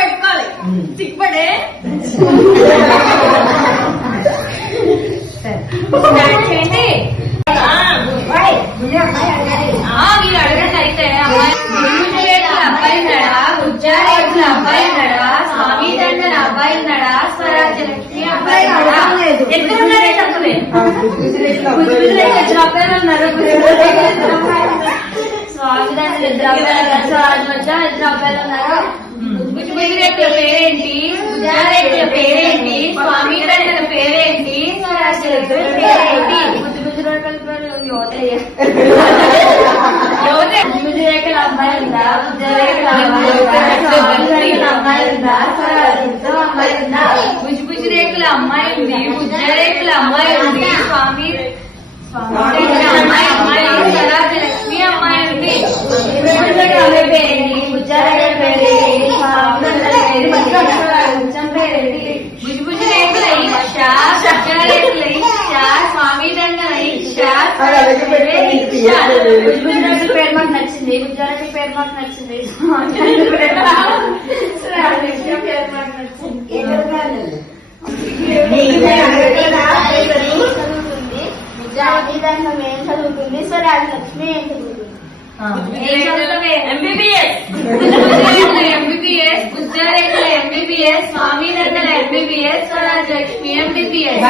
పెట్టుకోవాలి చిక్కుపడే చేయండి. మీరు అడగండి అయితే అబ్బాయి ఉన్నాడా, ఉజ్జారేకుల అబ్బాయి ఉన్నాడా, స్వామి దండల అబ్బాయి ఉన్నాడా, స్వరాజ్యలక్ష్మి అబ్బాయి ఉన్నాడా? ఎక్కడ ఉన్నారే తప్పలే ఇద్దరు అబ్బాయిలు ఉన్నారు. స్వామి దండలు ఇద్దరు అబ్బాయిలు, స్వరాజ్ మధ్య ఇద్దరు అబ్బాయిలు ఉన్నారు. ఉజ్జారేకుల పేరేంటి, ఉజ్జారేకుల పేరేంటి, స్వామి దండల పేరేంటి, స్వరాజ్యలక్ష్మి పేరేంటి? ఉజ్జరేకుల అమ్మాయి ఉందా, ఉజ్జరేకుల అమ్మాయి ఉందా, అమ్మాయి ఉందా? బుజ్జురేకుల అమ్మాయి ఉంది, ఉజ్జరేకుల అమ్మాయి ఉంది, స్వామి లక్ష్మి అమ్మాయి ఉంది. అమ్మాయి పేరేంటి, ఉజ్జరేకుల పేరేంటి, పేరేంటి? బుజ్జురేకుల ఈక్షా, ఉజ్జరేకుల ఈక్షా, స్వామి దండల ఈక్షా. బుజ్జురేకుల పేరు మాకు నచ్చింది, ఉజ్జరేకుల పేరు మాకు నచ్చింది, పేరు మాకు నచ్చింది. ఏం చదువుతుంది, స్వరాజ్ లక్ష్మి ఏం చదువుతుంది? ఎంబీబీఎస్, ఉజ్జరేకుల ఎంబీబీఎస్, స్వామి దండల ఎంబీబీఎస్, స్వరాజ్ లక్ష్మి ఎంబీబీఎస్.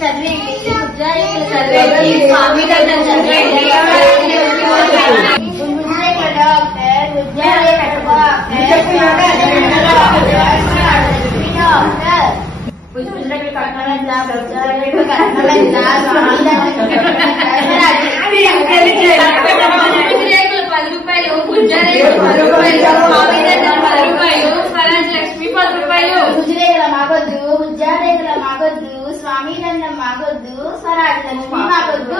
చదివేంటి, ఉజ్జరేకుల చదివేంటి, స్వామి దండల చదివేంటి? ఉజ్జరేకుల డాక్టర్, ఉజ్జరేకుల ఉజ్జరేకుల కట్నాలంతా, ఉజ్జరేకుల కట్నాలంతా, ఉజ్జరేకుల 10 రూపాయలు, ఉజ్జరేకుల 10 రూపాయలు, స్వామి దండల 10 రూపాయలు, స్వరాజ్ లక్ష్మి 10 రూపాయలు. ఉజ్జరేకుల మాకొద్దు, ఉజ్జరేకుల మాకొద్దు, స్వామి దండం మాకొద్దు, స్వరాజ్ లక్ష్మి మాకొద్దు.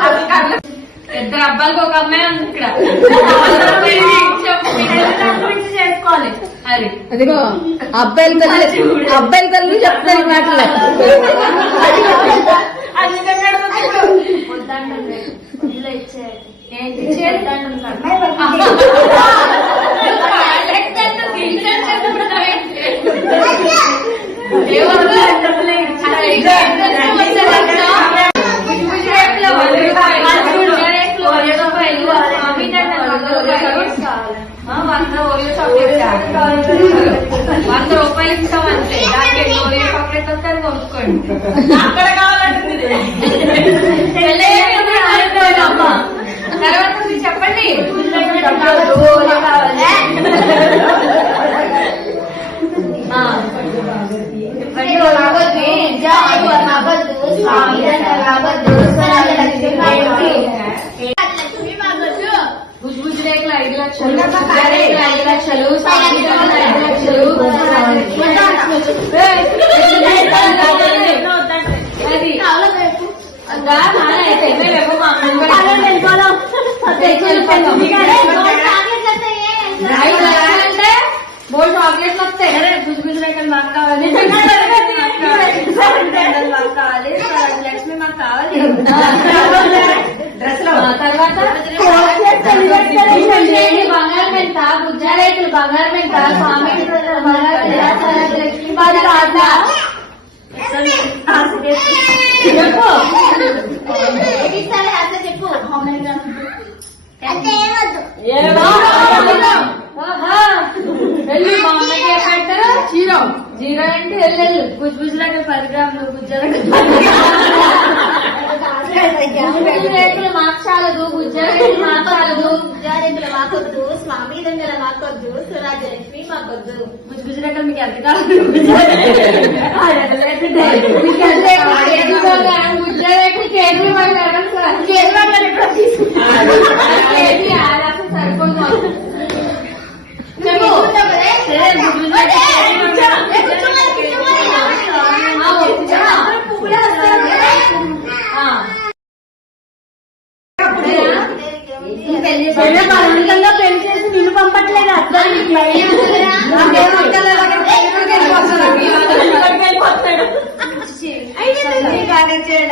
ఇద్దరు అబ్బాయిలకు ఒక అమ్మాయి ఉంది ఇక్కడ. చేసుకోవాలి అది. అదిగో అబ్బాయిల తల్లి చెప్తారు మాటలు. వద్దంటుంది ఇంట్లో ఇచ్చేది ఏంటి ₹100 ఇస్తాం అంతే. దానికి ఓరియో చాక్లెట్ వస్తే అది కొనుక్కోండి. అక్కడ కావాలంటుంది అమ్మ. తర్వాత చెప్పండి బుజ్జురేకుల 5 లక్షలు, ఉజ్జరేకుల 5 లక్షలు, స్వామి దండల 5 లక్షలు. అంటే 3 చాక్లెట్లు వస్తాయి. బుజ్జురేకులు మాకు కావాలి, మాకు కావాలి, లక్ష్మి మాకు కావాలి. తర్వాత బంగారం ఎంత, బుజ్జరేకులు బంగారం ఎంత, స్వామి లక్ష్మి చెప్పు. వెళ్ళి మా అమ్మకి ఏం పెట్టారు? జీరో ఏంటి? వెళ్ళు బుజ్జురేకులు 10 గ్రాములు, బుజ్జరేకులు మాకు చాలదు, బుజ్జరేకులు మాకు చాలదు, ఉజ్జరేకుల మాకొద్దు, స్వామి దండల మాకొద్దు, స్వరాజ్ లక్ష్మి మాకొద్దు. బుజ్జరేకులు మీకు ఎంత కావాలి? బుజ్జరేకులు కేజీ సరిపోదు. బలవంతంగా పెళ్లి చేసి నిన్ను పంపట్లేదు.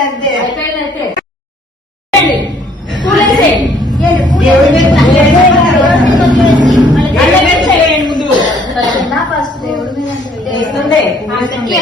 అంతే వేస్తుండే అందరికీ